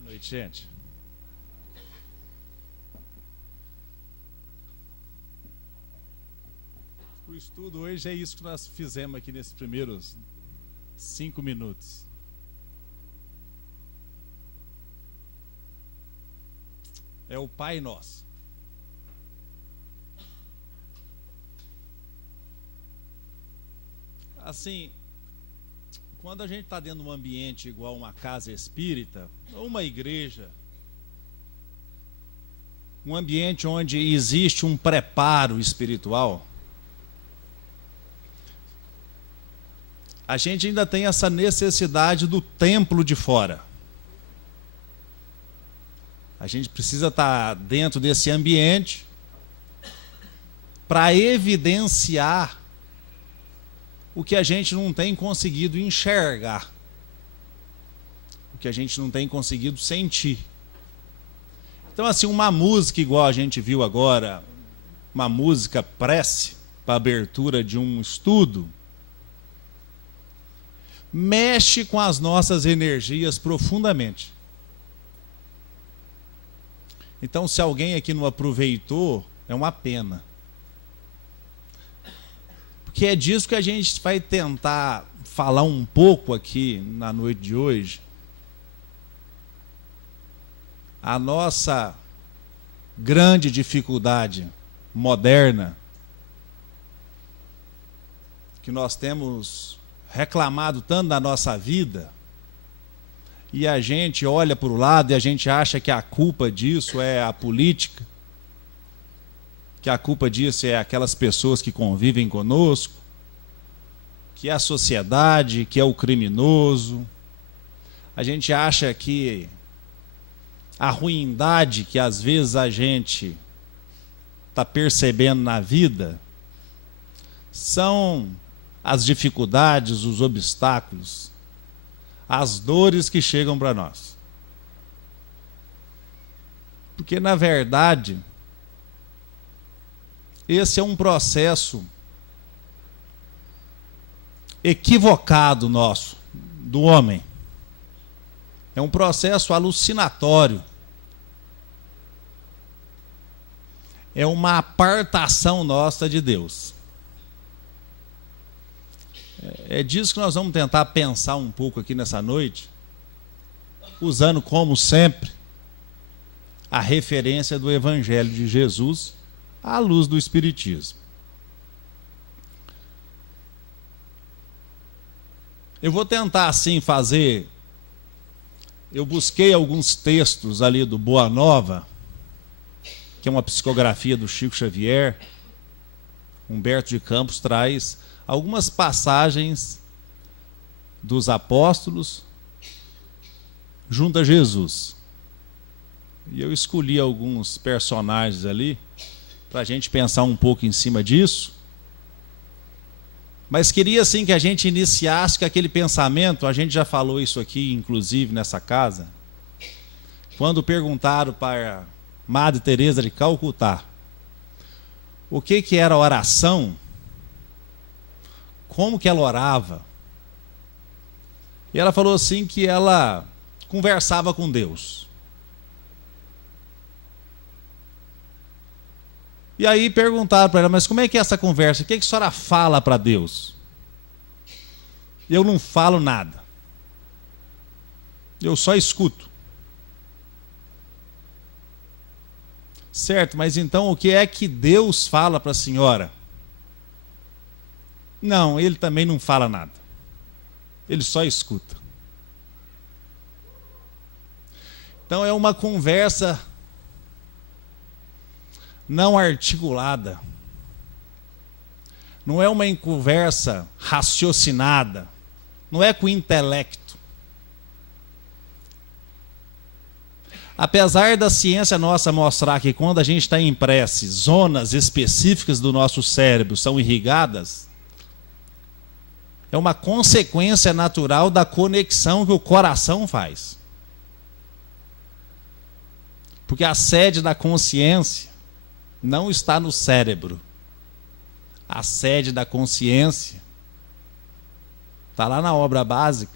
Boa noite, gente. O estudo hoje é isso que nós fizemos aqui nesses primeiros 5 minutos. É o Pai Nosso. Assim, quando a gente está dentro de um ambiente igual uma casa espírita, ou uma igreja, um ambiente onde existe um preparo espiritual, a gente ainda tem essa necessidade do templo de fora. A gente precisa estar dentro desse ambiente para evidenciar o que a gente não tem conseguido enxergar, o que a gente não tem conseguido sentir. Então, assim, uma música igual a gente viu agora, uma música prece para abertura de um estudo, mexe com as nossas energias profundamente. Então, se alguém aqui não aproveitou, é uma pena. Porque é disso que a gente vai tentar falar um pouco aqui na noite de hoje. A nossa grande dificuldade moderna, que nós temos reclamado tanto da nossa vida, e a gente olha para o lado e a gente acha que a culpa disso é a política, que a culpa disso é aquelas pessoas que convivem conosco, que é a sociedade, que é o criminoso. A gente acha que a ruindade que às vezes a gente está percebendo na vida são as dificuldades, os obstáculos, as dores que chegam para nós. Porque, na verdade, esse é um processo equivocado nosso, do homem. É um processo alucinatório. É uma apartação nossa de Deus. É disso que nós vamos tentar pensar um pouco aqui nessa noite, usando, como sempre, a referência do Evangelho de Jesus à luz do Espiritismo. Eu vou tentar, assim, fazer... Eu busquei alguns textos ali do Boa Nova, que é uma psicografia do Chico Xavier. Humberto de Campos traz algumas passagens dos apóstolos junto a Jesus. E eu escolhi alguns personagens ali para a gente pensar um pouco em cima disso. Mas queria, assim, que a gente iniciasse com aquele pensamento. A gente já falou isso aqui, inclusive, nessa casa, quando perguntaram para Madre Teresa de Calcutá o que era oração, como que ela orava. E ela falou assim que ela conversava com Deus. E aí perguntaram para ela, mas como é que é essa conversa? O que a senhora fala para Deus? Eu não falo nada. Eu só escuto. Certo, mas então o que é que Deus fala para a senhora? Não, ele também não fala nada. Ele só escuta. Então é uma conversa não articulada. Não é uma conversa raciocinada. Não é com intelecto. Apesar da ciência nossa mostrar que quando a gente está em prece, zonas específicas do nosso cérebro são irrigadas, é uma consequência natural da conexão que o coração faz. Porque a sede da consciência não está no cérebro. A sede da consciência está lá na obra básica,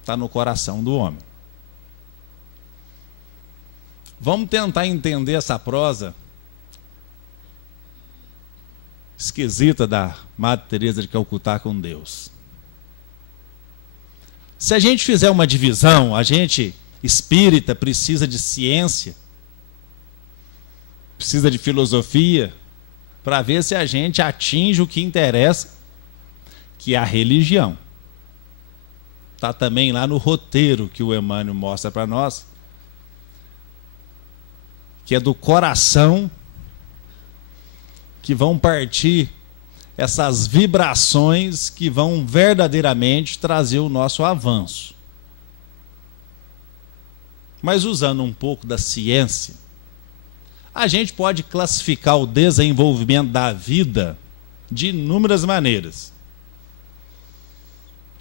está no coração do homem. Vamos tentar entender essa prosa esquisita da Madre Teresa de Calcutá com Deus. Se a gente fizer uma divisão, a gente espírita precisa de ciência, precisa de filosofia, para ver se a gente atinge o que interessa, que é a religião. Está também lá no roteiro que o Emmanuel mostra para nós, que é do coração que vão partir essas vibrações que vão verdadeiramente trazer o nosso avanço. Mas usando um pouco da ciência, a gente pode classificar o desenvolvimento da vida de inúmeras maneiras.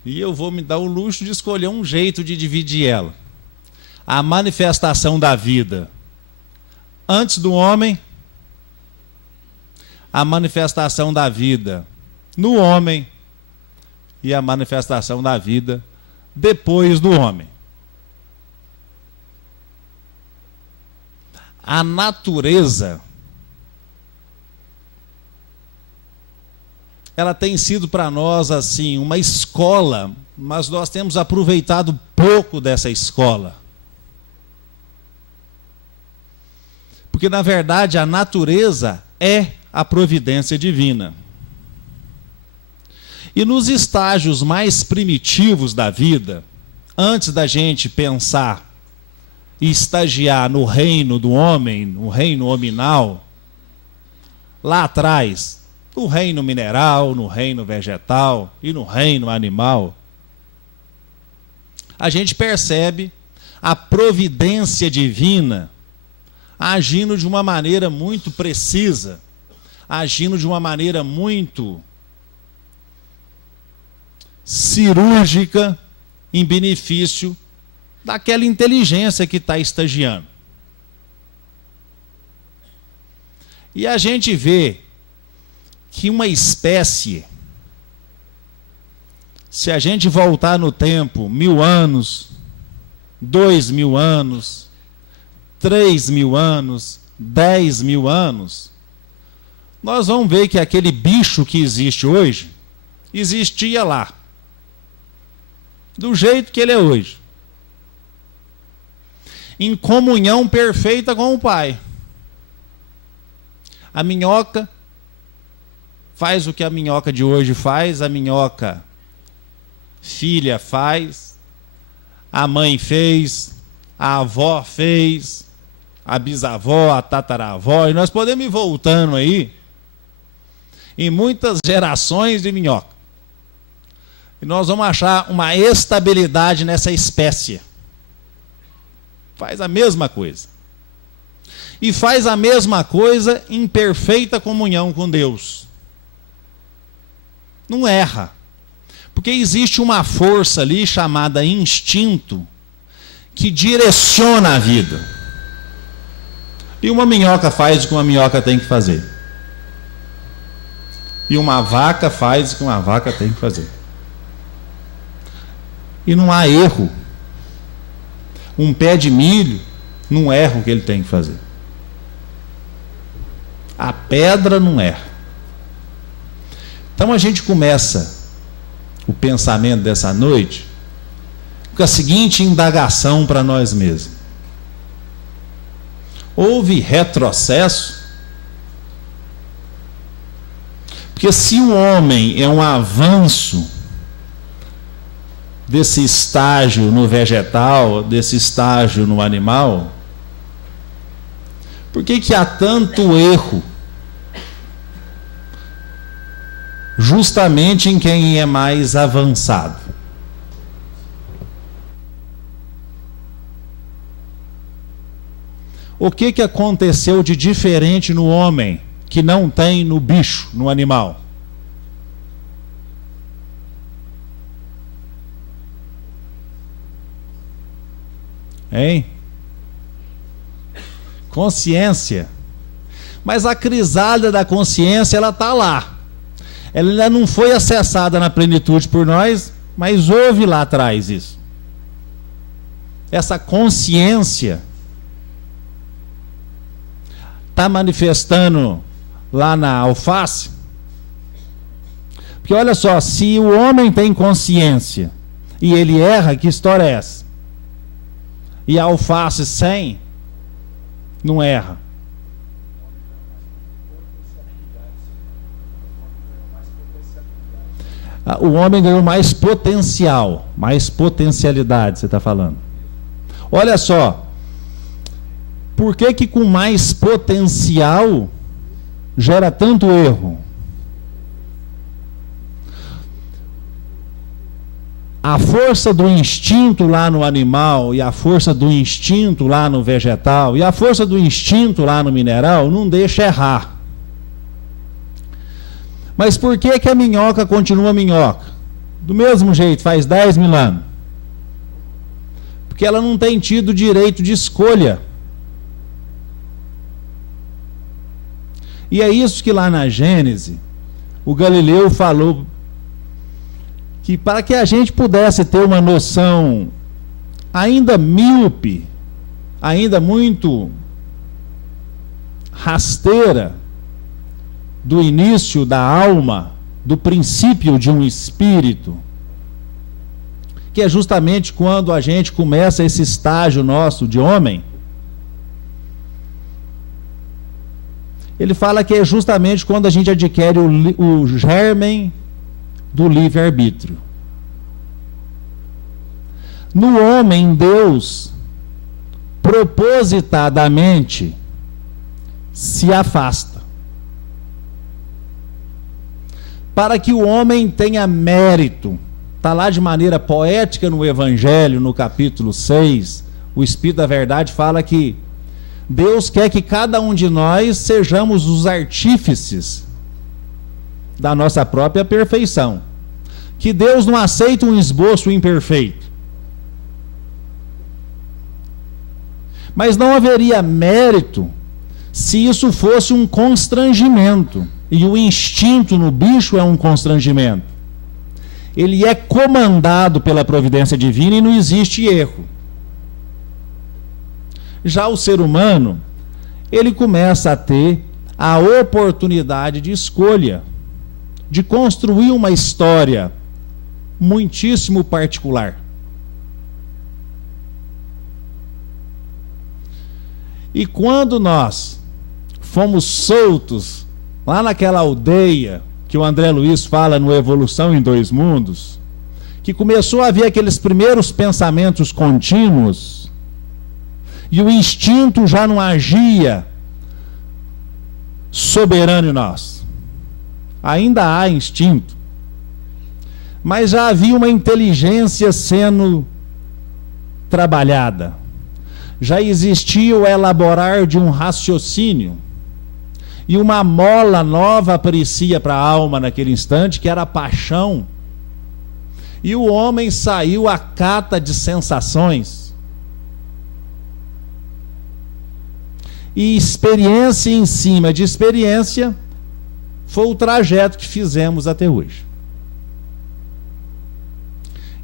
E eu vou me dar o luxo de escolher um jeito de dividir ela. A manifestação da vida antes do homem, a manifestação da vida no homem e a manifestação da vida depois do homem. A natureza, ela tem sido para nós assim uma escola, mas nós temos aproveitado pouco dessa escola. Porque na verdade a natureza é a providência divina. E nos estágios mais primitivos da vida, antes da gente pensar e estagiar no reino do homem, no reino hominal, lá atrás, no reino mineral, no reino vegetal e no reino animal, a gente percebe a providência divina agindo de uma maneira muito precisa, agindo de uma maneira muito cirúrgica em benefício daquela inteligência que está estagiando. E a gente vê que uma espécie, se a gente voltar no tempo 1000 anos, 2000 anos, 3000 anos, 10.000 anos, nós vamos ver que aquele bicho que existe hoje, existia lá, do jeito que ele é hoje, em comunhão perfeita com o Pai. A minhoca faz o que a minhoca de hoje faz, a minhoca filha faz, a mãe fez, a avó fez, a bisavó, a tataravó, e nós podemos ir voltando aí em muitas gerações de minhoca. E nós vamos achar uma estabilidade nessa espécie. Faz a mesma coisa. E faz a mesma coisa em perfeita comunhão com Deus. Não erra. Porque existe uma força ali chamada instinto que direciona a vida. E uma minhoca faz o que uma minhoca tem que fazer. E uma vaca faz o que uma vaca tem que fazer. E não há erro. Um pé de milho não erra o que ele tem que fazer. A pedra não erra. Então a gente começa o pensamento dessa noite com a seguinte indagação para nós mesmos. Houve retrocesso? Porque se o homem é um avanço desse estágio no vegetal, desse estágio no animal, por que há tanto erro? Justamente em quem é mais avançado. O que aconteceu de diferente no homem que não tem no bicho, no animal? Hein? Consciência. Mas a crisálida da consciência, ela está lá. Ela ainda não foi acessada na plenitude por nós, mas houve lá atrás isso. Essa consciência está manifestando lá na alface? Porque olha só, se o homem tem consciência e ele erra, que história é essa? E a alface sem não erra. O homem ganhou mais potencial, mais potencialidade, você está falando. Olha só, por que com mais potencial gera tanto erro? A força do instinto lá no animal e a força do instinto lá no vegetal e a força do instinto lá no mineral não deixa errar. Mas por que a minhoca continua minhoca? Do mesmo jeito, faz 10 mil anos. Porque ela não tem tido direito de escolha. E é isso que lá na Gênese, o Galileu falou, que para que a gente pudesse ter uma noção ainda míope, ainda muito rasteira, do início da alma, do princípio de um espírito, que é justamente quando a gente começa esse estágio nosso de homem. Ele fala que é justamente quando a gente adquire o germen do livre-arbítrio. No homem, Deus propositadamente se afasta, para que o homem tenha mérito. Está lá de maneira poética no Evangelho, no capítulo 6, o Espírito da Verdade fala que Deus quer que cada um de nós sejamos os artífices da nossa própria perfeição. Que Deus não aceita um esboço imperfeito. Mas não haveria mérito se isso fosse um constrangimento. E o instinto no bicho é um constrangimento. Ele é comandado pela providência divina e não existe erro. Já o ser humano, ele começa a ter a oportunidade de escolha, de construir uma história muitíssimo particular. E quando nós fomos soltos lá naquela aldeia que o André Luiz fala no Evolução em Dois Mundos, que começou a haver aqueles primeiros pensamentos contínuos, e o instinto já não agia soberano em nós. Ainda há instinto, mas já havia uma inteligência sendo trabalhada. Já existia o elaborar de um raciocínio, e uma mola nova aparecia para a alma naquele instante, que era a paixão. E o homem saiu à cata de sensações. E experiência em cima de experiência foi o trajeto que fizemos até hoje.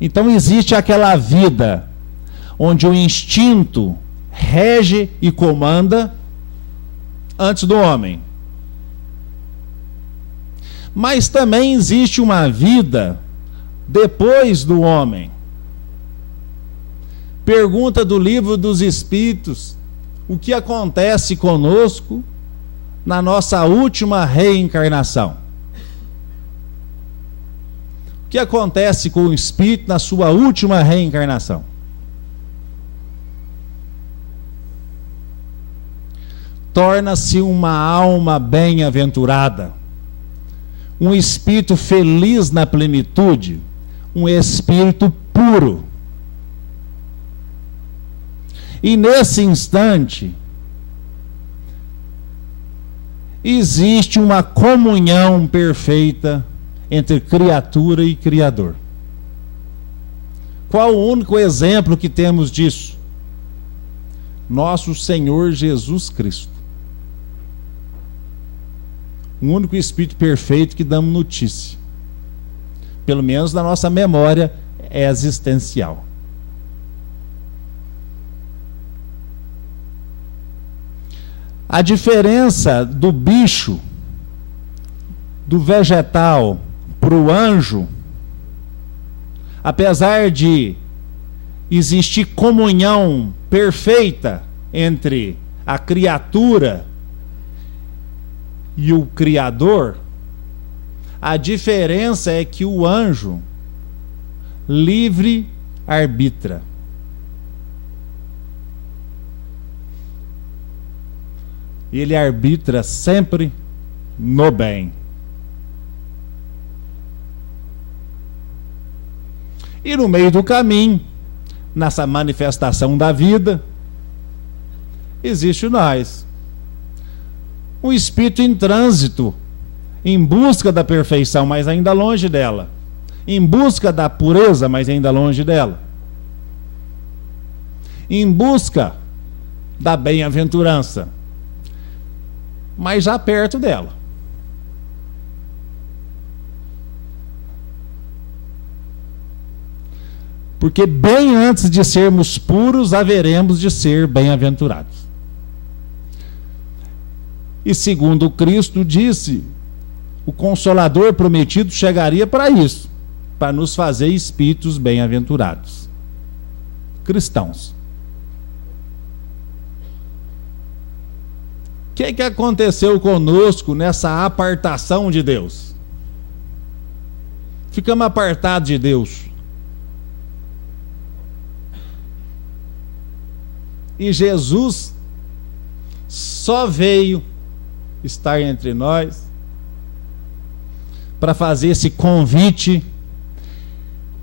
Então existe aquela vida onde o instinto rege e comanda antes do homem. Mas também existe uma vida depois do homem. Pergunta do Livro dos Espíritos: o que acontece conosco na nossa última reencarnação? O que acontece com o espírito na sua última reencarnação? Torna-se uma alma bem-aventurada, um espírito feliz na plenitude, um espírito puro. E nesse instante, existe uma comunhão perfeita entre criatura e Criador. Qual o único exemplo que temos disso? Nosso Senhor Jesus Cristo. O único Espírito perfeito que damos notícia. Pelo menos na nossa memória é existencial. A diferença do bicho, do vegetal para o anjo, apesar de existir comunhão perfeita entre a criatura e o Criador, a diferença é que o anjo livre arbitra. Ele arbitra sempre no bem. E no meio do caminho, nessa manifestação da vida, existe nós. Um espírito em trânsito, em busca da perfeição, mas ainda longe dela. Em busca da pureza, mas ainda longe dela. Em busca da bem-aventurança, mas já perto dela. Porque bem antes de sermos puros, haveremos de ser bem-aventurados. E segundo Cristo disse, o Consolador prometido chegaria para isso, para nos fazer espíritos bem-aventurados. Cristãos. O que aconteceu conosco nessa apartação de Deus? Ficamos apartados de Deus. E Jesus só veio estar entre nós para fazer esse convite,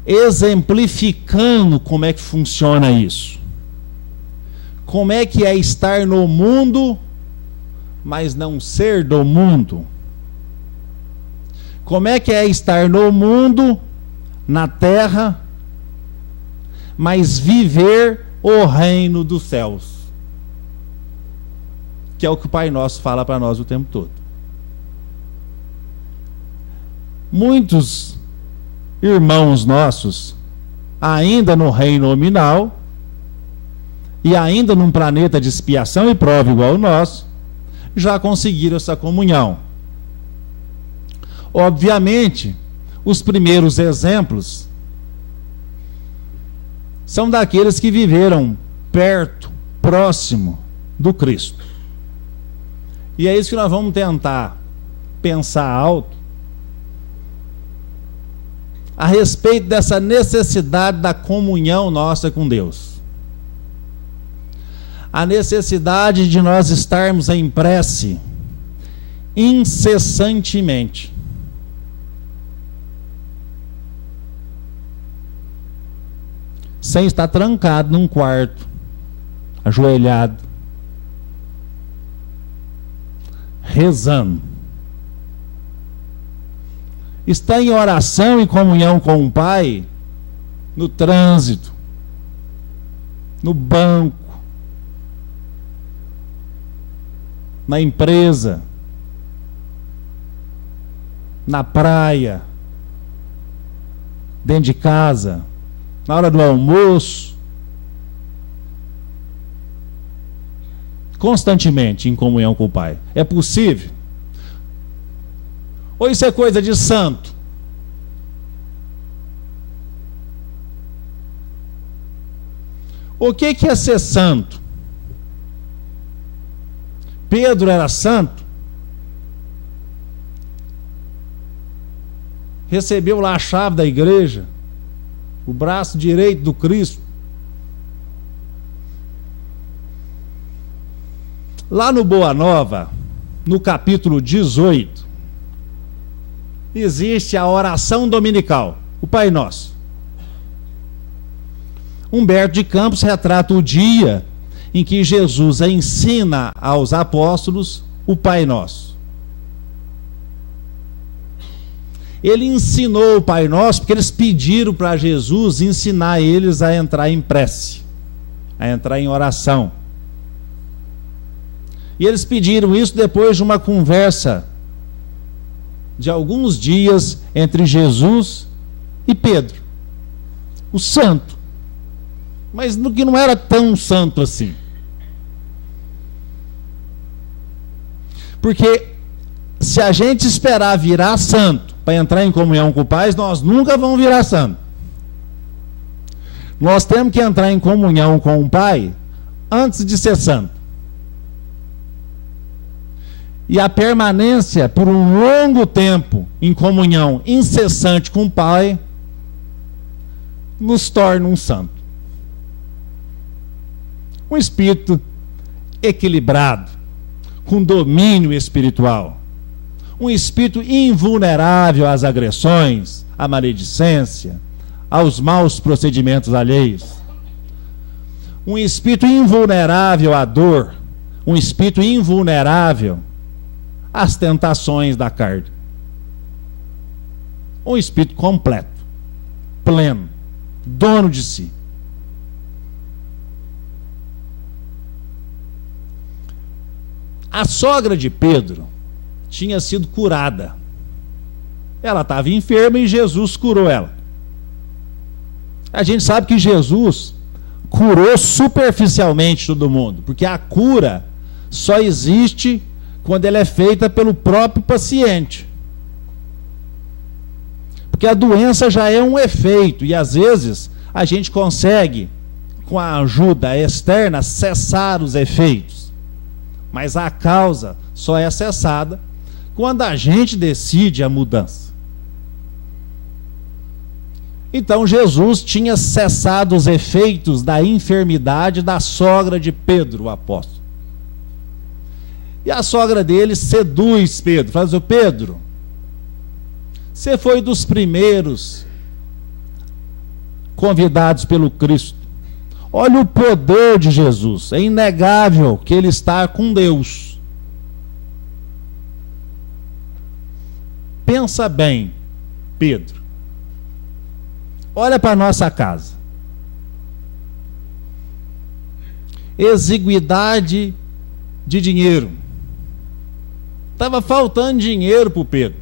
exemplificando como é que funciona isso. Como é que é estar no mundo, mas não ser do mundo? Como é que é estar no mundo, na terra, mas viver o reino dos céus? Que é o que o Pai Nosso fala para nós o tempo todo. Muitos irmãos nossos, ainda no reino nominal, e ainda num planeta de expiação e prova igual ao nosso, já conseguiram essa comunhão. Obviamente, os primeiros exemplos são daqueles que viveram perto, próximo do Cristo. E é isso que nós vamos tentar pensar alto a respeito dessa necessidade da comunhão nossa com Deus. A necessidade de nós estarmos em prece incessantemente. Sem estar trancado num quarto, ajoelhado, rezando. Está em oração e comunhão com o Pai, no trânsito, no banco, na empresa, na praia, dentro de casa, na hora do almoço, constantemente em comunhão com o Pai. É possível? Ou isso é coisa de santo? O que é ser santo? Pedro era santo? Recebeu lá a chave da igreja, o braço direito do Cristo. Lá no Boa Nova, no capítulo 18, existe a oração dominical, o Pai Nosso. Humberto de Campos retrata o dia em que Jesus ensina aos apóstolos o Pai Nosso. Ele ensinou o Pai Nosso porque eles pediram para Jesus ensinar eles a entrar em prece, a entrar em oração. E eles pediram isso depois de uma conversa de alguns dias entre Jesus e Pedro, o santo, mas que não era tão santo assim. Porque se a gente esperar virar santo para entrar em comunhão com o Pai, nós nunca vamos virar santo. Nós temos que entrar em comunhão com o Pai antes de ser santo. E a permanência por um longo tempo em comunhão incessante com o Pai nos torna um santo. Um espírito equilibrado, com domínio espiritual. Um espírito invulnerável às agressões, à maledicência, aos maus procedimentos alheios. Um espírito invulnerável à dor. Um espírito invulnerável às tentações da carne. Um espírito completo, pleno, dono de si. A sogra de Pedro tinha sido curada. Ela estava enferma e Jesus curou ela. A gente sabe que Jesus curou superficialmente todo mundo, porque a cura só existe quando ela é feita pelo próprio paciente. Porque a doença já é um efeito, e às vezes a gente consegue, com a ajuda externa, cessar os efeitos. Mas a causa só é cessada quando a gente decide a mudança. Então Jesus tinha cessado os efeitos da enfermidade da sogra de Pedro, o apóstolo. E a sogra dele seduz Pedro, fala assim: Pedro, você foi dos primeiros convidados pelo Cristo. Olha o poder de Jesus, é inegável que ele está com Deus. Pensa bem, Pedro. Olha para a nossa casa. Exiguidade de dinheiro. Estava faltando dinheiro para o Pedro.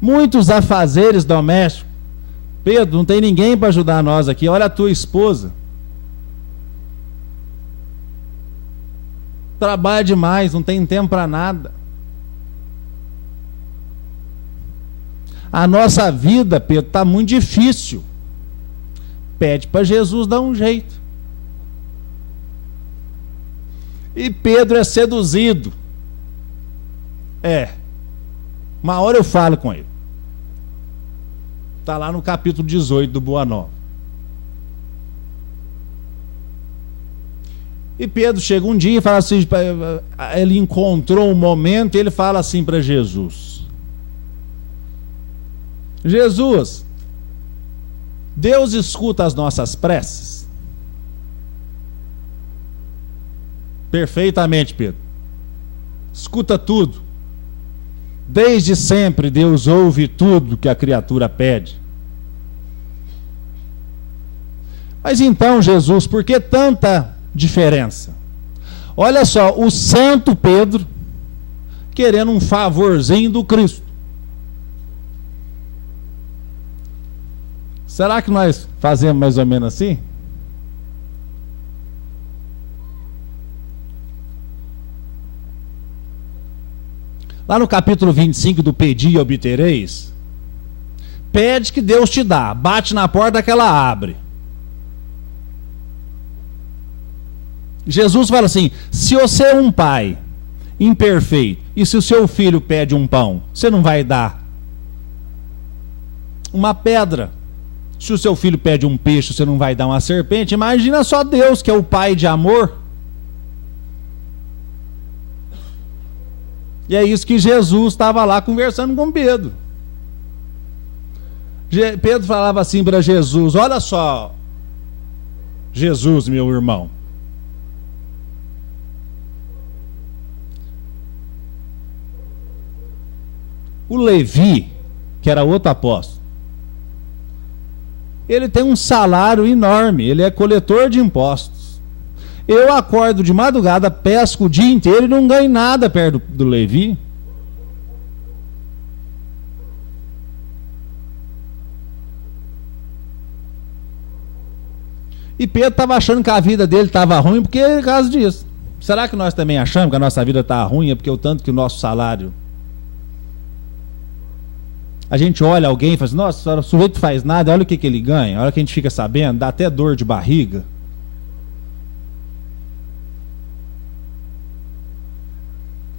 Muitos afazeres domésticos. Pedro, não tem ninguém para ajudar nós aqui. Olha a tua esposa. Trabalha demais, não tem tempo para nada. A nossa vida, Pedro, está muito difícil. Pede para Jesus dar um jeito. E Pedro é seduzido. Uma hora eu falo com ele. Está lá no capítulo 18 do Boa Nova. E Pedro chega um dia e fala assim, ele encontrou um momento e ele fala assim para Jesus: Jesus, Deus escuta as nossas preces? Perfeitamente, Pedro. Escuta tudo. Desde sempre Deus ouve tudo que a criatura pede. Mas então, Jesus, por que tanta diferença? Olha só, o santo Pedro querendo um favorzinho do Cristo. Será que nós fazemos mais ou menos assim? Lá no capítulo 25 do Pedi e obtereis, pede que Deus te dá, bate na porta que ela abre. Jesus fala assim: se você é um pai imperfeito, e se o seu filho pede um pão, você não vai dar uma pedra? Se o seu filho pede um peixe, você não vai dar uma serpente? Imagina só Deus, que é o pai de amor. E é isso que Jesus estava lá conversando com Pedro. Pedro falava assim para Jesus: olha só, Jesus, meu irmão, o Levi, que era outro apóstolo, ele tem um salário enorme, ele é coletor de impostos. Eu acordo de madrugada, pesco o dia inteiro e não ganho nada perto do Levi. E Pedro estava achando que a vida dele estava ruim porque é por causa disso. Será que nós também achamos que a nossa vida está ruim? É porque o tanto que o nosso salário... A gente olha alguém e fala assim, nossa, o sujeito faz nada, olha o que ele ganha. A hora que a gente fica sabendo, dá até dor de barriga.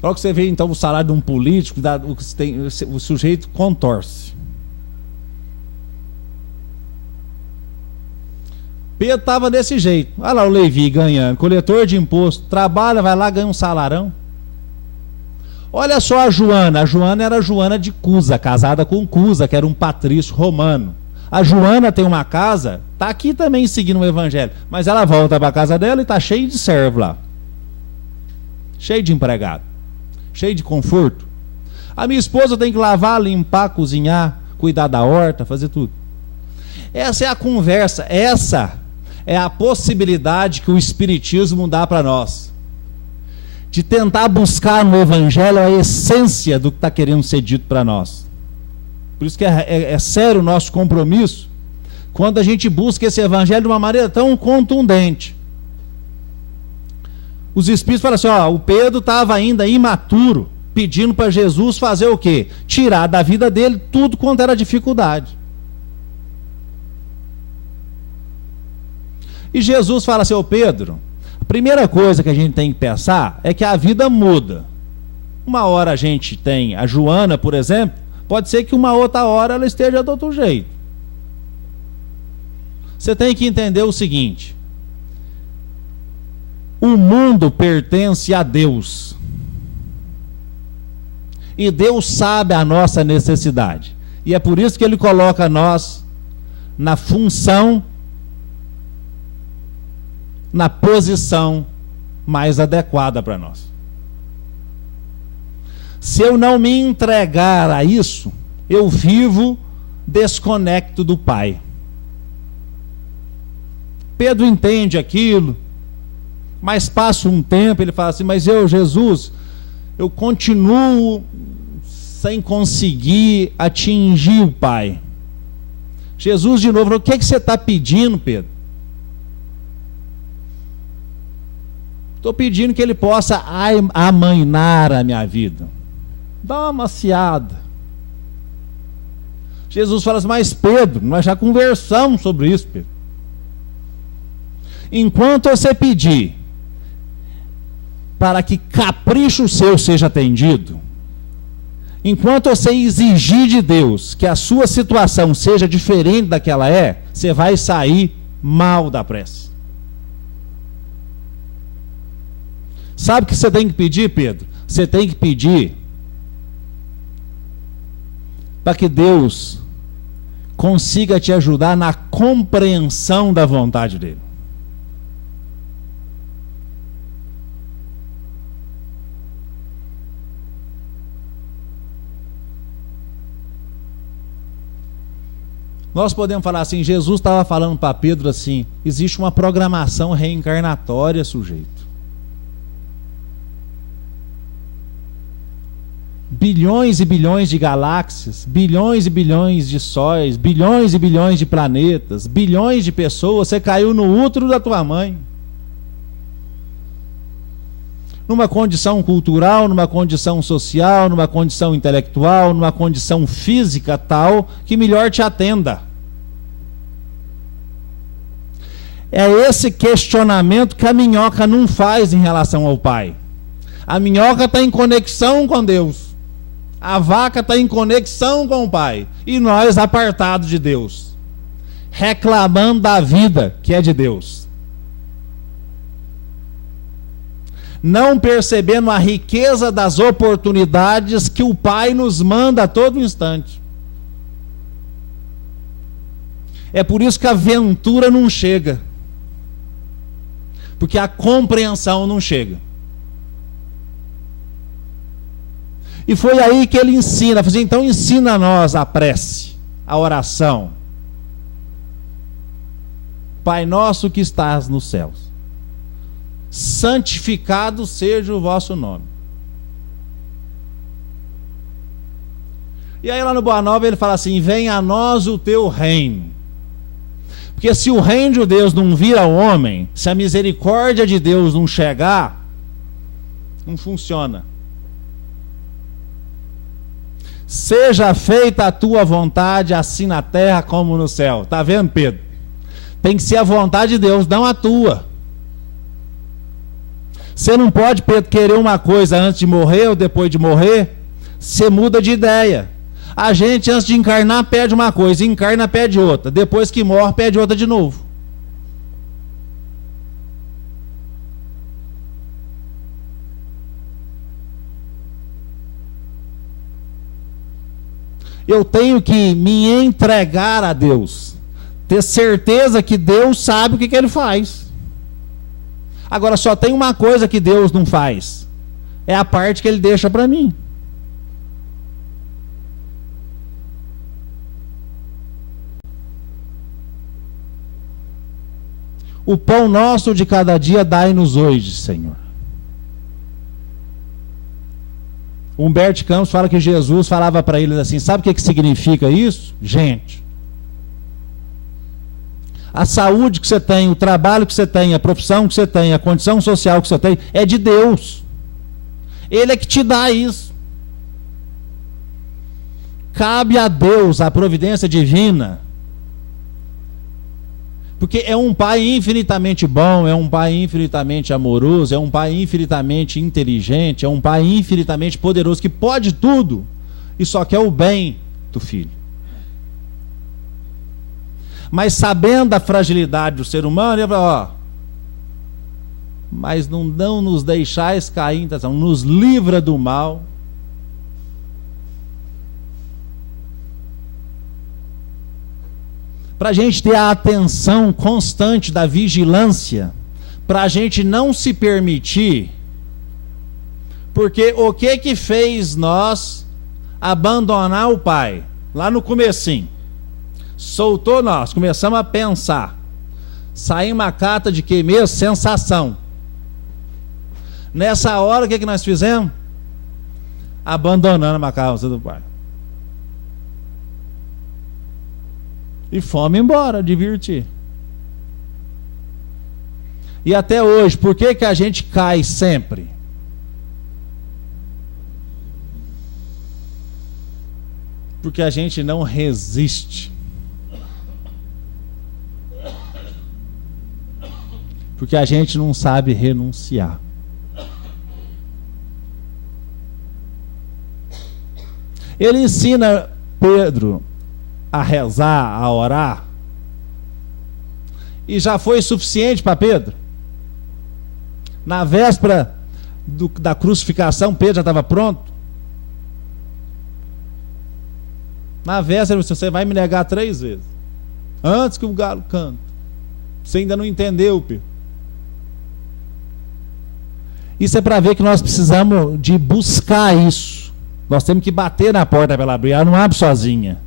Olha que você vê então o salário de um político, o sujeito contorce. Pedro estava desse jeito. Olha lá o Levi ganhando, coletor de imposto, trabalha, vai lá, ganha um salarão. Olha só a Joana era a Joana de Cusa, casada com Cusa, que era um patrício romano. A Joana tem uma casa, está aqui também seguindo o evangelho, mas ela volta para a casa dela e está cheio de servo lá. Cheio de empregado, cheio de conforto. A minha esposa tem que lavar, limpar, cozinhar, cuidar da horta, fazer tudo. Essa é a conversa, essa é a possibilidade que o Espiritismo dá para nós. De tentar buscar no Evangelho a essência do que está querendo ser dito para nós. Por isso que é sério o nosso compromisso, quando a gente busca esse Evangelho de uma maneira tão contundente. Os Espíritos falam assim, ó, o Pedro estava ainda imaturo, pedindo para Jesus fazer o quê? Tirar da vida dele tudo quanto era dificuldade. E Jesus fala assim, ô Pedro, a primeira coisa que a gente tem que pensar é que a vida muda. Uma hora a gente tem a Joana, por exemplo, pode ser que uma outra hora ela esteja de outro jeito. Você tem que entender o seguinte: o mundo pertence a Deus. E Deus sabe a nossa necessidade. E é por isso que Ele coloca nós na função, na posição mais adequada para nós. Se eu não me entregar a isso, eu vivo desconecto do Pai. Pedro entende aquilo, mas passa um tempo, ele fala assim, mas Jesus, eu continuo sem conseguir atingir o Pai. Jesus de novo falou, o que você está pedindo, Pedro? Estou pedindo que Ele possa amainar a minha vida. Dá uma maciada. Jesus fala assim, mas Pedro, nós já conversamos sobre isso, Pedro. Enquanto você pedir para que capricho seu seja atendido, enquanto você exigir de Deus que a sua situação seja diferente da que ela é, você vai sair mal da prece. Sabe o que você tem que pedir, Pedro? Você tem que pedir para que Deus consiga te ajudar na compreensão da vontade dele. Nós podemos falar assim, Jesus estava falando para Pedro assim, existe uma programação reencarnatória, sujeito. Bilhões e bilhões de galáxias, bilhões e bilhões de sóis, bilhões e bilhões de planetas, bilhões de pessoas, você caiu no útero da tua mãe. Numa condição cultural, numa condição social, numa condição intelectual, numa condição física tal, que melhor te atenda. É esse questionamento que a minhoca não faz em relação ao Pai. A minhoca está em conexão com Deus. A vaca está em conexão com o Pai. E nós apartados de Deus. Reclamando da vida que é de Deus. Não percebendo a riqueza das oportunidades que o Pai nos manda a todo instante. É por isso que a ventura não chega. Porque a compreensão não chega. E foi aí que ele ensina, então ensina a nós a prece, a oração. Pai nosso que estás nos céus, santificado seja o vosso nome. E aí lá no Boa Nova ele fala assim, venha a nós o teu reino. Porque se o reino de Deus não vir ao homem, se a misericórdia de Deus não chegar, Não funciona. Seja feita a tua vontade, assim na terra como no céu. Está vendo, Pedro? Tem que ser a vontade de Deus, não a tua. Você não pode, Pedro, querer uma coisa antes de morrer ou depois de morrer. Você muda de ideia. A gente, antes de encarnar, pede uma coisa, encarna, pede outra. Depois que morre, pede outra de novo. Eu tenho que me entregar a Deus. Ter certeza que Deus sabe o que Ele faz. Agora, só tem uma coisa que Deus não faz. É a parte que Ele deixa para mim. O pão nosso de cada dia dai-nos hoje, Senhor. Humberto Campos fala que Jesus falava para eles assim, sabe o que significa isso? Gente, a saúde que você tem, o trabalho que você tem, a profissão que você tem, a condição social que você tem, é de Deus. Ele é que te dá isso. Cabe a Deus a providência divina. Porque é um Pai infinitamente bom, é um Pai infinitamente amoroso, é um Pai infinitamente inteligente, é um Pai infinitamente poderoso, que pode tudo e só quer o bem do filho. Mas sabendo a fragilidade do ser humano, ele fala, mas não nos deixais cair em tentação, nos livra do mal. Para a gente ter a atenção constante da vigilância, para a gente não se permitir, porque o que fez nós abandonar o Pai? Lá no comecinho, soltou nós, começamos a pensar, saiu uma carta de que mesmo? Sensação. Nessa hora, o que nós fizemos? Abandonando a causa do Pai. E fomos embora, divertir. E até hoje, por que a gente cai sempre? Porque a gente não resiste. Porque a gente não sabe renunciar. Ele ensina Pedro a rezar, a orar, e já foi suficiente para Pedro. Na véspera da crucificação, Pedro já estava pronto. Na véspera, você vai me negar 3 vezes, antes que o galo cante. Você ainda não entendeu, Pedro. Isso é para ver que nós precisamos de buscar isso. Nós temos que bater na porta para ela abrir, ela não abre sozinha.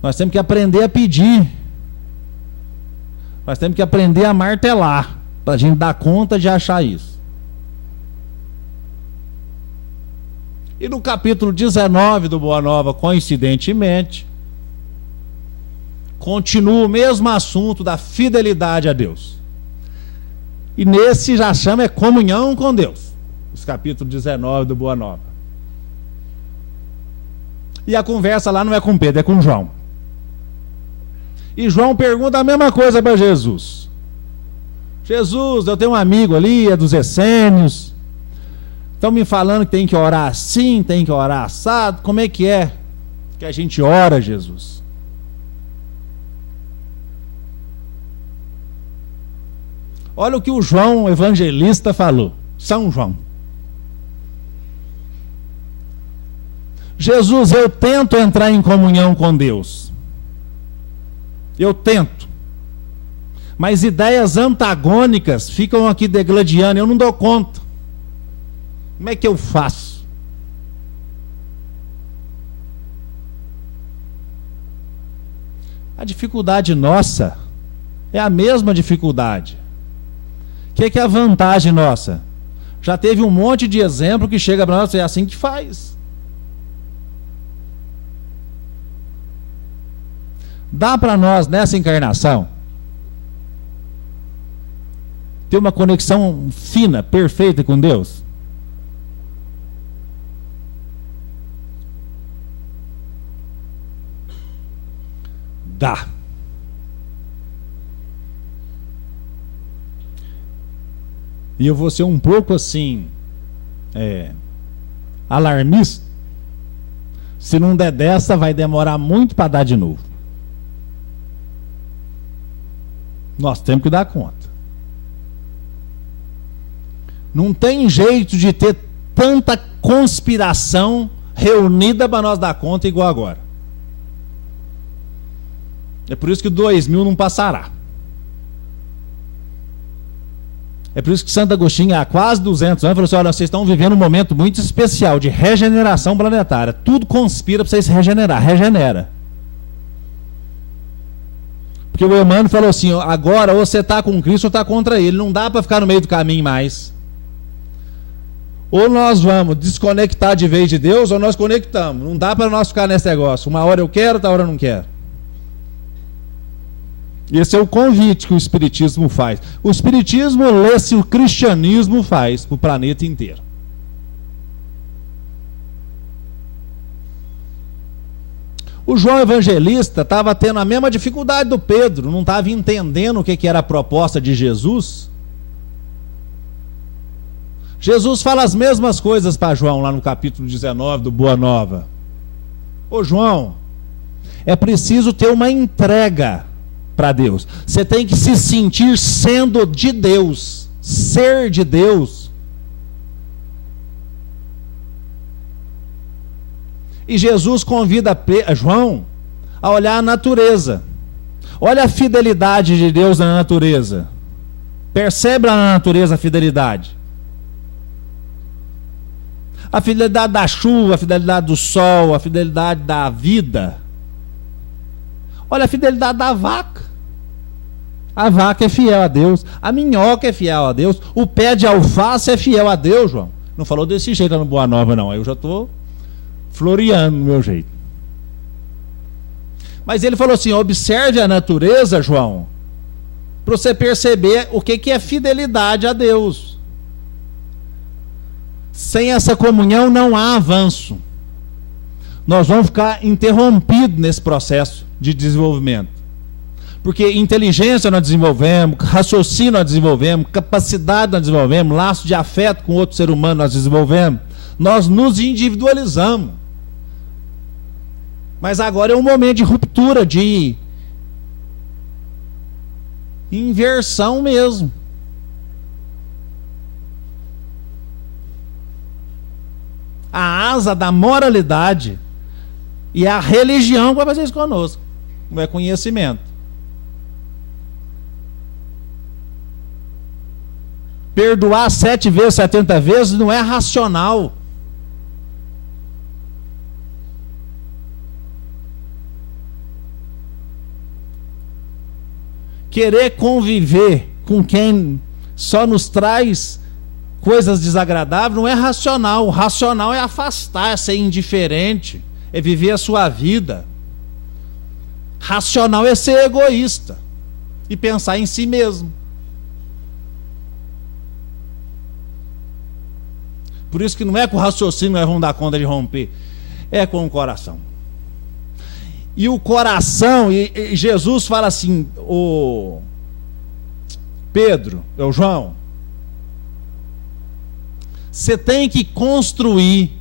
Nós temos que aprender a pedir. Nós temos que aprender a martelar, para a gente dar conta de achar isso. E no capítulo 19 do Boa Nova, coincidentemente, continua o mesmo assunto da fidelidade a Deus. E nesse já chama comunhão com Deus. Os capítulos 19 do Boa Nova. E a conversa lá não é com Pedro, é com João. E João pergunta a mesma coisa para Jesus. Jesus, eu tenho um amigo ali, é dos essênios. Estão me falando que tem que orar assim, tem que orar assado. Como é que a gente ora, Jesus? Olha o que o João evangelista falou. São João. Jesus, eu tento entrar em comunhão com Deus. Eu tento. Mas ideias antagônicas ficam aqui degladiando. Eu não dou conta. Como é que eu faço? A dificuldade nossa é a mesma dificuldade. O que é a vantagem nossa? Já teve um monte de exemplo que chega para nós e é assim que faz. Dá para nós, nessa encarnação, ter uma conexão fina, perfeita com Deus? lugar. E eu vou ser um pouco assim, alarmista. Se não der dessa, vai demorar muito para dar de novo. Nós temos que dar conta. Não tem jeito de ter tanta conspiração reunida para nós dar conta igual agora. É por isso que 2000 não passará. É por isso que Santo Agostinho, há quase 200 anos, falou assim: olha, vocês estão vivendo um momento muito especial de regeneração planetária. Tudo conspira para vocês se regenerar. Regenera. Porque o Emmanuel falou assim: agora ou você está com Cristo ou está contra ele. Não dá para ficar no meio do caminho mais. Ou nós vamos desconectar de vez de Deus, ou nós conectamos. Não dá para nós ficar nesse negócio. Uma hora eu quero, outra hora eu não quero. Esse é o convite que o Espiritismo faz. O Espiritismo lê-se o cristianismo faz para o planeta inteiro. O João Evangelista estava tendo a mesma dificuldade do Pedro, não estava entendendo o que era a proposta de Jesus. Jesus fala as mesmas coisas para João lá no capítulo 19 do Boa Nova. Ô João, é preciso ter uma entrega para Deus. Você tem que se sentir sendo de Deus, ser de Deus. E Jesus convida João a olhar a natureza. Olha a fidelidade de Deus na natureza. Percebe lá na natureza a fidelidade. A fidelidade da chuva, a fidelidade do sol, a fidelidade da vida. Olha a fidelidade da vaca. A vaca é fiel a Deus. A minhoca é fiel a Deus. O pé de alface é fiel a Deus, João. Não falou desse jeito no Boa Nova, não. Eu já estou floreando no meu jeito. Mas ele falou assim: observe a natureza, João, para você perceber o que é fidelidade a Deus. Sem essa comunhão não há avanço. Nós vamos ficar interrompidos nesse processo de desenvolvimento. Porque inteligência nós desenvolvemos, raciocínio nós desenvolvemos, capacidade nós desenvolvemos, laço de afeto com outro ser humano nós desenvolvemos. Nós nos individualizamos. Mas agora é um momento de ruptura, de inversão mesmo. A asa da moralidade e a religião vai fazer isso conosco. Não é conhecimento. Perdoar 7 vezes, 70 vezes não é racional. Querer conviver com quem só nos traz coisas desagradáveis não é racional. O racional é afastar, é ser indiferente, é viver a sua vida. Racional é ser egoísta e pensar em si mesmo. Por isso que não é com o raciocínio que nós vamos dar conta de romper, é com o coração. E o coração, e Jesus fala assim: o Pedro, o João, você tem que construir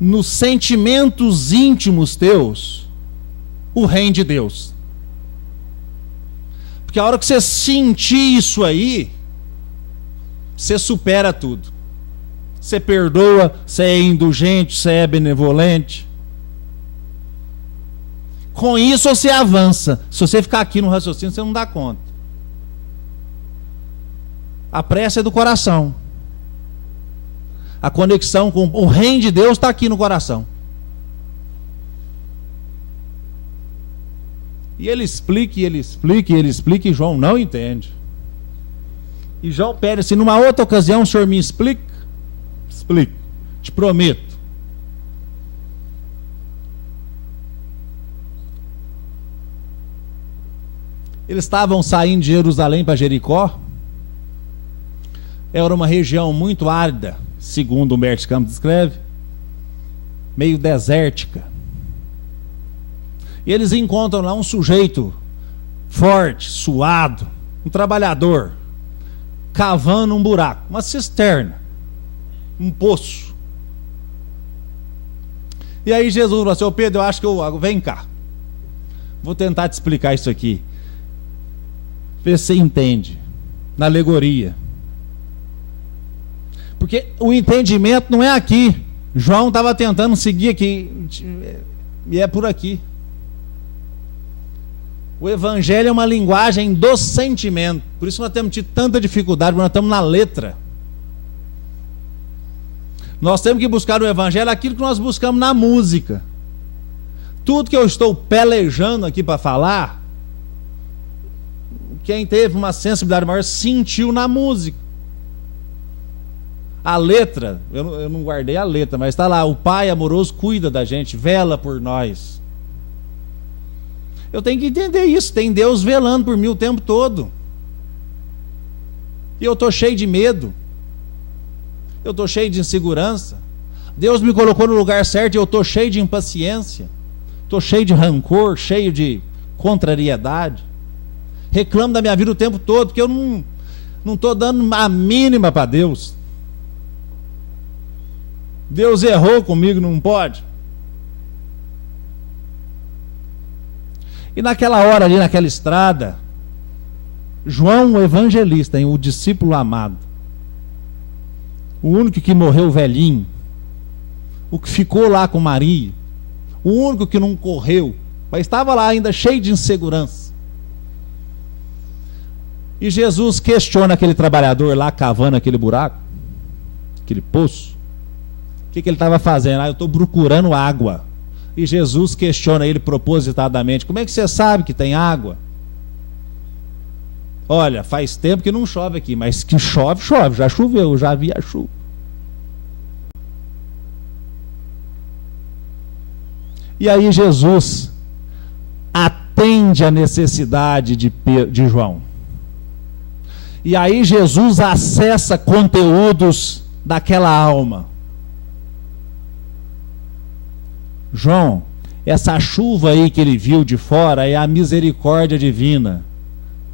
nos sentimentos íntimos teus o reino de Deus. Porque a hora que você sentir isso aí, você supera tudo. Você perdoa, você é indulgente, você é benevolente. Com isso você avança. Se você ficar aqui no raciocínio, você não dá conta. A prece é do coração. A conexão com o reino de Deus está aqui no coração. E ele explica, e João não entende. E João pede assim: numa outra ocasião o senhor me explica? Explico, te prometo. Eles estavam saindo de Jerusalém para Jericó. Era uma região muito árida, segundo Humberto Campos descreve, meio desértica. E eles encontram lá um sujeito forte, suado, um trabalhador, cavando um buraco, uma cisterna, um poço. E aí Jesus falou assim: ô Pedro, eu acho que vem cá, vou tentar te explicar isso aqui, vê se você entende, na alegoria. Porque o entendimento não é aqui. João estava tentando seguir aqui, e é por aqui. O evangelho é uma linguagem do sentimento. Por isso nós temos tido tanta dificuldade, porque nós estamos na letra. Nós temos que buscar no evangelho aquilo que nós buscamos na música. Tudo que eu estou pelejando aqui para falar, quem teve uma sensibilidade maior sentiu na música. A letra, eu não guardei a letra, mas está lá: o Pai amoroso cuida da gente, vela por nós. Eu tenho que entender isso. Tem Deus velando por mim o tempo todo. E eu estou cheio de medo. Eu estou cheio de insegurança. Deus me colocou no lugar certo e eu estou cheio de impaciência. Estou cheio de rancor, cheio de contrariedade. Reclamo da minha vida o tempo todo, porque eu não estou dando a mínima para Deus. Deus errou comigo, não pode? E naquela hora ali, naquela estrada, João, o evangelista, o discípulo amado, o único que morreu velhinho, o que ficou lá com Maria, o único que não correu, mas estava lá ainda cheio de insegurança. E Jesus questiona aquele trabalhador lá cavando aquele buraco, aquele poço. O que ele estava fazendo? Eu estou procurando água. E Jesus questiona ele propositadamente: como é que você sabe que tem água? Olha, faz tempo que não chove aqui, mas que chove, chove. Já choveu, já vi a chuva. E aí Jesus atende a necessidade de João. E aí Jesus acessa conteúdos daquela alma. João, essa chuva aí que ele viu de fora é a misericórdia divina.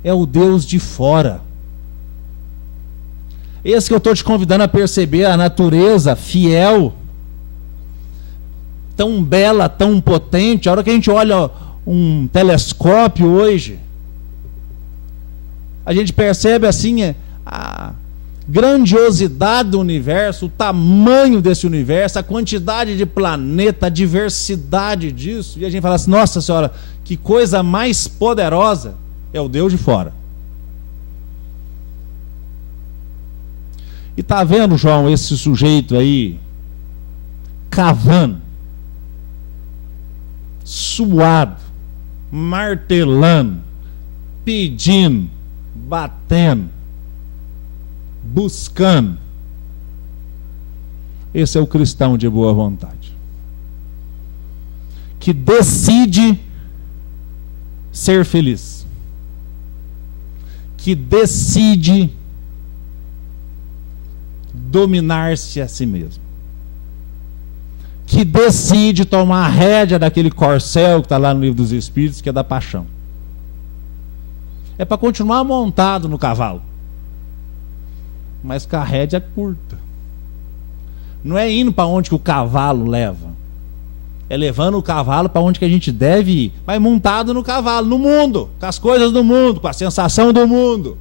É o Deus de fora. Esse que eu estou te convidando a perceber, a natureza fiel, tão bela, tão potente. A hora que a gente olha um telescópio hoje, a gente percebe assim a grandiosidade do universo, o tamanho desse universo, a quantidade de planeta, a diversidade disso, e a gente fala assim: nossa senhora, que coisa mais poderosa. É o Deus de fora. E tá vendo, João, esse sujeito aí cavando, suado, martelando, pedindo, batendo, buscando. Esse é o cristão de boa vontade, que decide ser feliz, que decide dominar-se a si mesmo, que decide tomar a rédea daquele corcel que está lá no Livro dos Espíritos, que é da paixão. É para continuar montado no cavalo, mas com a rédea curta. Não é indo para onde que o cavalo leva, é levando o cavalo para onde que a gente deve ir, mas montado no cavalo, no mundo, com as coisas do mundo, com a sensação do mundo,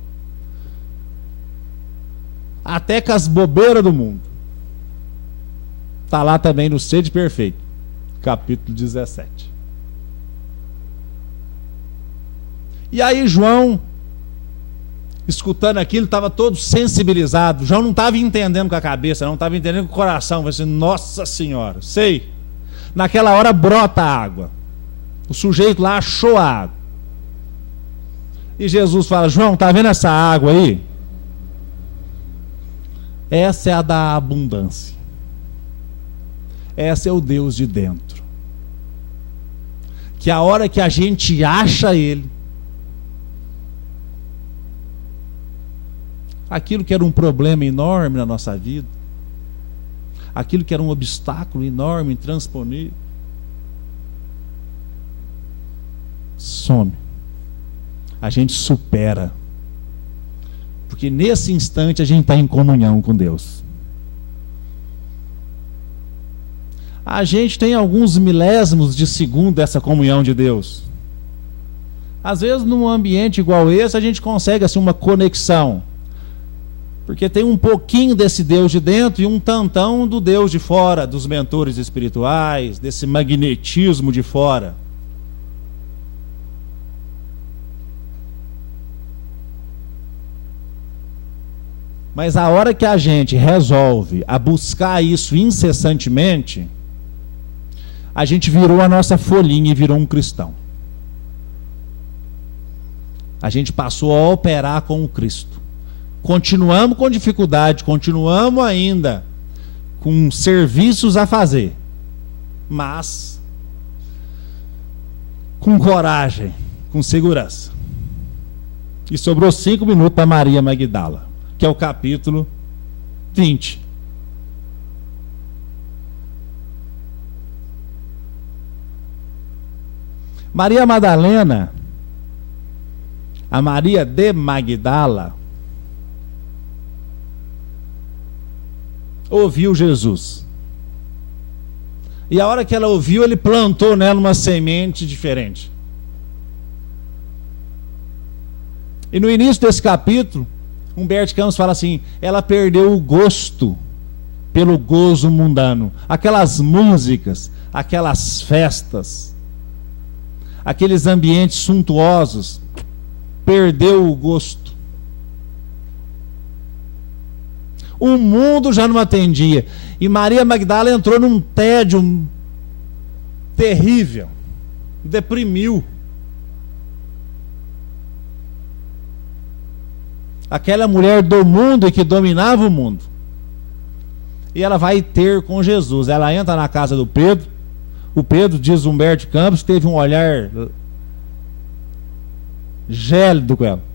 até com as bobeiras do mundo. Está lá também no Sede Perfeito, capítulo 17. E aí João, escutando aquilo, estava todo sensibilizado. João não estava entendendo com a cabeça, não estava entendendo com o coração. Falei assim: nossa senhora, sei. Naquela hora brota a água. O sujeito lá achou a água. E Jesus fala: João, está vendo essa água aí? Essa é a da abundância. Essa é o Deus de dentro. Que a hora que a gente acha Ele, aquilo que era um problema enorme na nossa vida, aquilo que era um obstáculo enorme, intransponível, some. A gente supera. Porque nesse instante a gente está em comunhão com Deus. A gente tem alguns milésimos de segundo dessa comunhão de Deus. Às vezes, num ambiente igual esse, a gente consegue assim, uma conexão. Porque tem um pouquinho desse Deus de dentro e um tantão do Deus de fora, dos mentores espirituais, desse magnetismo de fora. Mas a hora que a gente resolve a buscar isso incessantemente, a gente virou a nossa folhinha e virou um cristão. A gente passou a operar com o Cristo. Continuamos com dificuldade, continuamos ainda com serviços a fazer, mas com coragem, com segurança. E sobrou 5 minutos para Maria Magdala, que é o capítulo 20. Maria Madalena, a Maria de Magdala, ouviu Jesus. E a hora que ela ouviu, ele plantou nela uma semente diferente. E no início desse capítulo, Humberto Campos fala assim: ela perdeu o gosto pelo gozo mundano. Aquelas músicas, aquelas festas, aqueles ambientes suntuosos, perdeu o gosto. O mundo já não atendia. E Maria Magdala entrou num tédio terrível. Deprimiu. Aquela mulher do mundo e que dominava o mundo. E ela vai ter com Jesus. Ela entra na casa do Pedro. O Pedro, diz Humberto Campos, teve um olhar gélido com ela.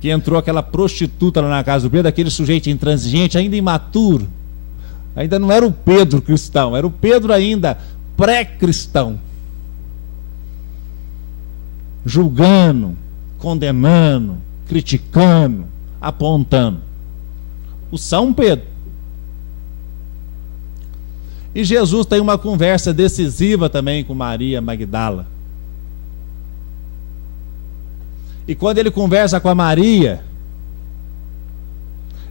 Que entrou aquela prostituta lá na casa do Pedro, aquele sujeito intransigente, ainda imaturo. Ainda não era o Pedro cristão, era o Pedro ainda pré-cristão. Julgando, condenando, criticando, apontando. O São Pedro. E Jesus tem uma conversa decisiva também com Maria Magdala. E quando ele conversa com a Maria,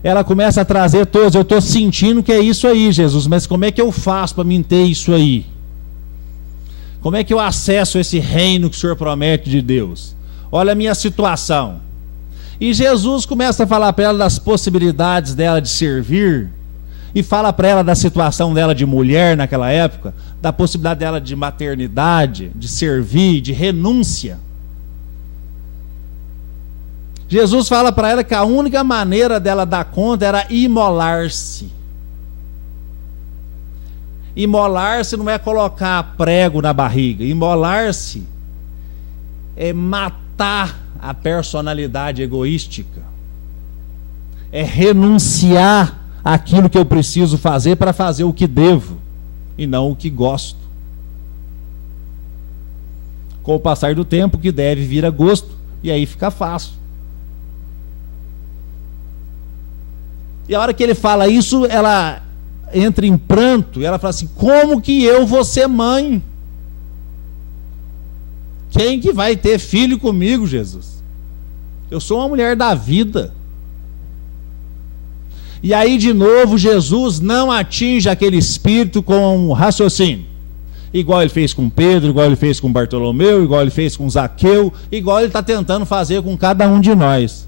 ela começa a trazer todos. Eu estou sentindo que é isso aí, Jesus, mas como é que eu faço para me ter isso aí? Como é que eu acesso esse reino que o Senhor promete de Deus? Olha a minha situação. E Jesus começa a falar para ela das possibilidades dela de servir, e fala para ela da situação dela de mulher naquela época, da possibilidade dela de maternidade, de servir, de renúncia. Jesus fala para ela que a única maneira dela dar conta era imolar-se. Imolar-se não é colocar prego na barriga. Imolar-se é matar a personalidade egoística. É renunciar àquilo que eu preciso fazer para fazer o que devo e não o que gosto. Com o passar do tempo, o que deve vira gosto e aí fica fácil. E a hora que ele fala isso, ela entra em pranto e ela fala assim: como que eu vou ser mãe? Quem que vai ter filho comigo, Jesus? Eu sou uma mulher da vida. E aí de novo Jesus não atinge aquele espírito com um raciocínio. Igual ele fez com Pedro, igual ele fez com Bartolomeu, igual ele fez com Zaqueu, igual ele está tentando fazer com cada um de nós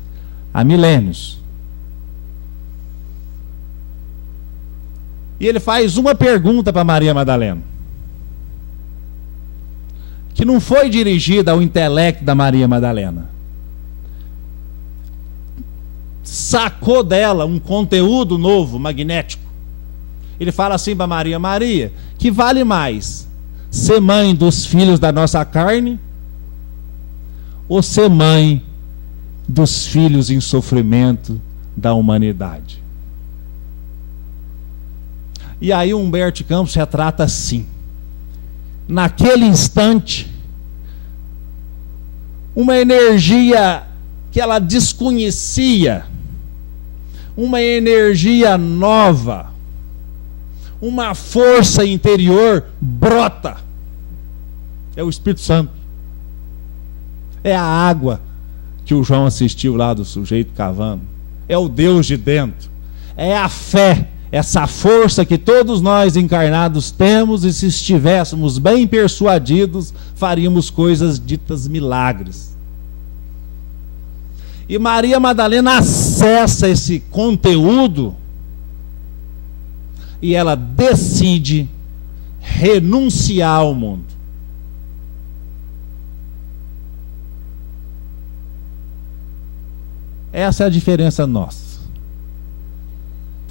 há milênios. E ele faz uma pergunta para Maria Madalena, que não foi dirigida ao intelecto da Maria Madalena. Sacou dela um conteúdo novo, magnético. Ele fala assim para Maria: Maria, que vale mais, ser mãe dos filhos da nossa carne ou ser mãe dos filhos em sofrimento da humanidade? E aí Humberto Campos retrata assim: naquele instante, uma energia que ela desconhecia, uma energia nova, uma força interior brota. É o Espírito Santo. É a água que o João assistiu lá do sujeito cavando. É o Deus de dentro. É a fé, essa força que todos nós encarnados temos, e se estivéssemos bem persuadidos, faríamos coisas ditas milagres. E Maria Madalena acessa esse conteúdo e ela decide renunciar ao mundo. Essa é a diferença nossa.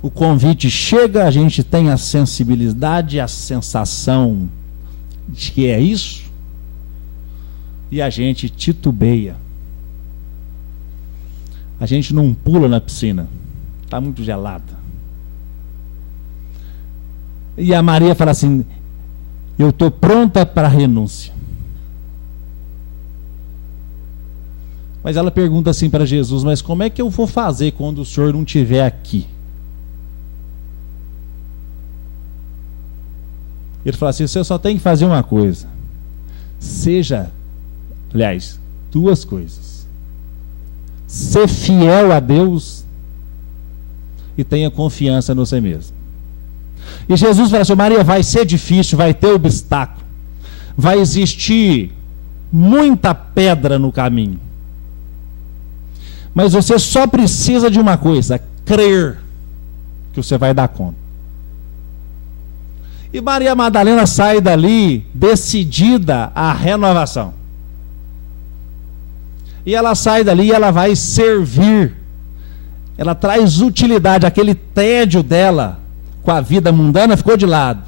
O convite chega, a gente tem a sensibilidade, a sensação de que é isso, e a gente titubeia. A gente não pula na piscina, está muito gelada. E a Maria fala assim: eu estou pronta para a renúncia. Mas ela pergunta assim para Jesus: mas como é que eu vou fazer quando o Senhor não estiver aqui? Ele fala assim: você só tem que fazer uma coisa. Aliás, duas coisas. Ser fiel a Deus e tenha confiança no você mesmo. E Jesus fala assim: Maria, vai ser difícil, vai ter obstáculo, vai existir muita pedra no caminho, mas você só precisa de uma coisa: crer que você vai dar conta. E Maria Madalena sai dali decidida à renovação. E ela sai dali e ela vai servir. Ela traz utilidade, aquele tédio dela com a vida mundana ficou de lado.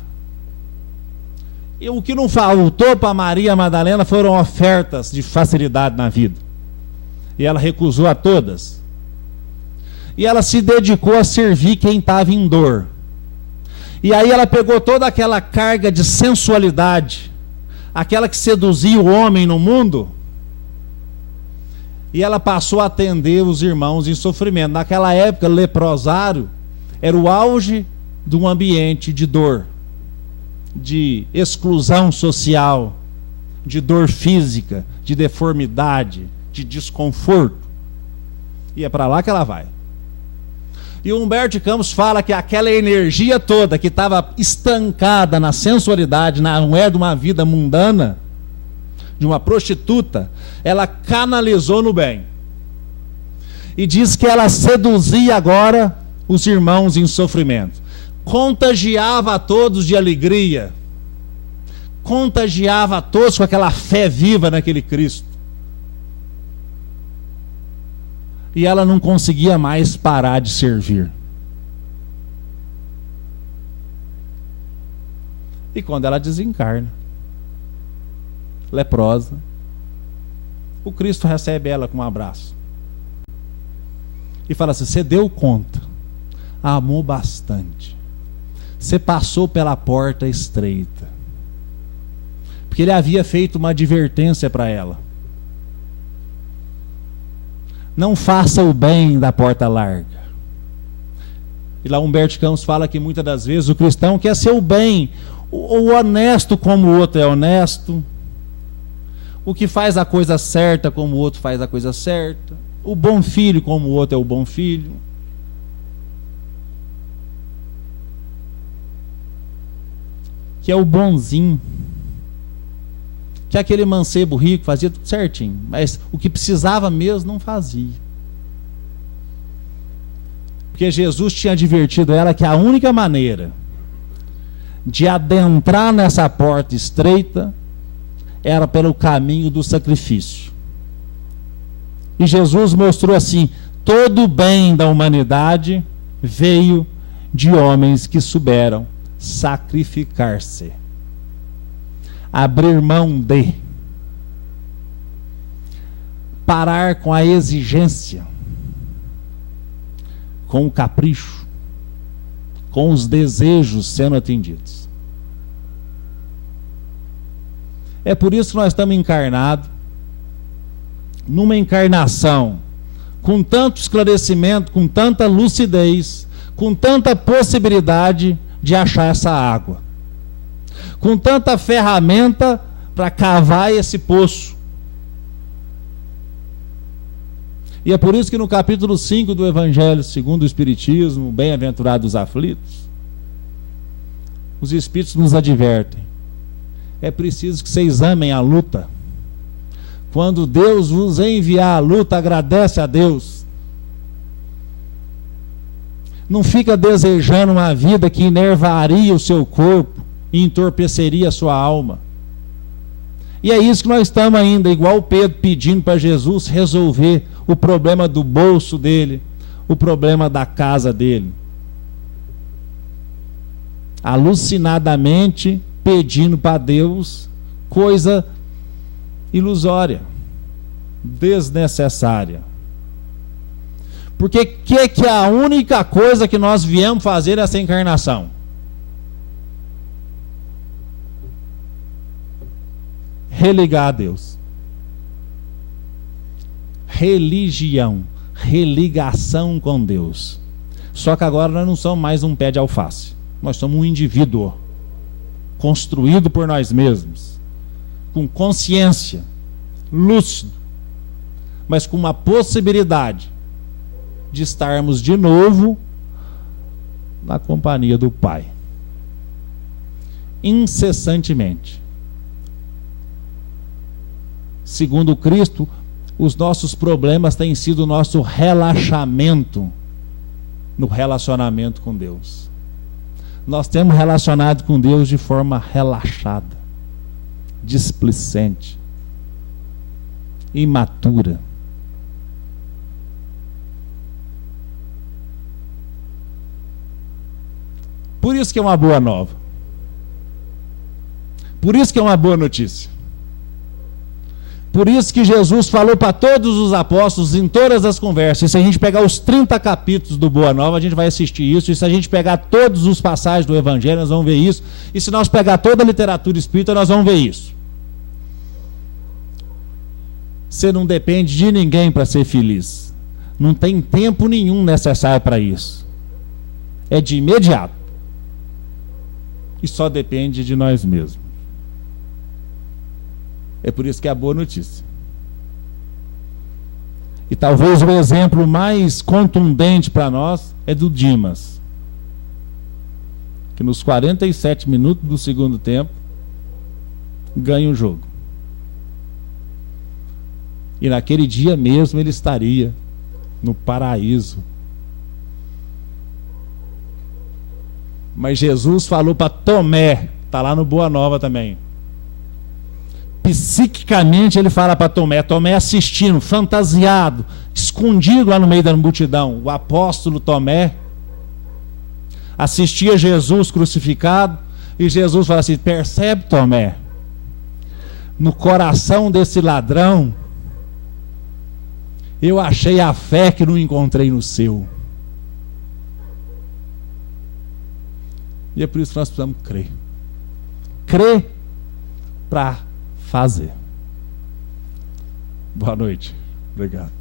E o que não faltou para Maria Madalena foram ofertas de facilidade na vida. E ela recusou a todas. E ela se dedicou a servir quem estava em dor. E aí ela pegou toda aquela carga de sensualidade, aquela que seduzia o homem no mundo, e ela passou a atender os irmãos em sofrimento. Naquela época, leprosário era o auge de um ambiente de dor, de exclusão social, de dor física, de deformidade, de desconforto. E é para lá que ela vai. E o Humberto de Campos fala que aquela energia toda que estava estancada na sensualidade, na moeda de uma vida mundana, de uma prostituta, ela canalizou no bem. E diz que ela seduzia agora os irmãos em sofrimento. Contagiava a todos de alegria. Contagiava a todos com aquela fé viva naquele Cristo. E ela não conseguia mais parar de servir. E quando ela desencarna, leprosa, o Cristo recebe ela com um abraço e fala assim: você deu conta, amou bastante, você passou pela porta estreita, porque ele havia feito uma advertência para ela: não faça o bem da porta larga. E lá Humberto de Campos fala que muitas das vezes o cristão quer ser o bem, o honesto como o outro é honesto, o que faz a coisa certa como o outro faz a coisa certa, o bom filho como o outro é o bom filho. Que é o bonzinho, que aquele mancebo rico fazia tudo certinho, mas o que precisava mesmo não fazia. Porque Jesus tinha advertido ela que a única maneira de adentrar nessa porta estreita era pelo caminho do sacrifício. E Jesus mostrou assim: todo o bem da humanidade veio de homens que souberam sacrificar-se, abrir mão de, parar com a exigência, com o capricho, com os desejos sendo atendidos. É por isso que nós estamos encarnados, numa encarnação com tanto esclarecimento, com tanta lucidez, com tanta possibilidade de achar essa água, com tanta ferramenta para cavar esse poço. E é por isso que no capítulo 5 do Evangelho segundo o Espiritismo, Bem-aventurados os aflitos, os Espíritos nos advertem: é preciso que vocês amem a luta. Quando Deus vos enviar a luta, agradece a Deus. Não fica desejando uma vida que enervaria o seu corpo e entorpeceria a sua alma. E é isso que nós estamos ainda, igual Pedro, pedindo para Jesus resolver o problema do bolso dele, o problema da casa dele. Alucinadamente pedindo para Deus coisa ilusória, desnecessária. Porque que é a única coisa que nós viemos fazer nessa encarnação? Religar a Deus. Religião, religação com Deus. Só que agora nós não somos mais um pé de alface. Nós somos um indivíduo construído por nós mesmos, com consciência, lúcido, mas com uma possibilidade de estarmos de novo na companhia do Pai, incessantemente. Segundo Cristo, os nossos problemas têm sido o nosso relaxamento no relacionamento com Deus. Nós temos relacionado com Deus de forma relaxada, displicente, imatura. Por isso que é uma boa nova. Por isso que é uma boa notícia. Por isso que Jesus falou para todos os apóstolos em todas as conversas. E se a gente pegar os 30 capítulos do Boa Nova, a gente vai assistir isso. E se a gente pegar todos os passagens do Evangelho, nós vamos ver isso. E se nós pegar toda a literatura espírita, nós vamos ver isso. Você não depende de ninguém para ser feliz. Não tem tempo nenhum necessário para isso. É de imediato. E só depende de nós mesmos. É por isso que é a boa notícia. E talvez o exemplo mais contundente para nós é do Dimas, que nos 47 minutos do segundo tempo ganha o jogo. E naquele dia mesmo ele estaria no paraíso. Mas Jesus falou para Tomé, está lá no Boa Nova também. Psiquicamente ele fala para Tomé, Tomé assistindo, fantasiado, escondido lá no meio da multidão. O apóstolo Tomé assistia Jesus crucificado e Jesus fala assim: percebe, Tomé, no coração desse ladrão eu achei a fé que não encontrei no seu. E é por isso que nós precisamos crer. Crer para fazer. Boa noite. Obrigado.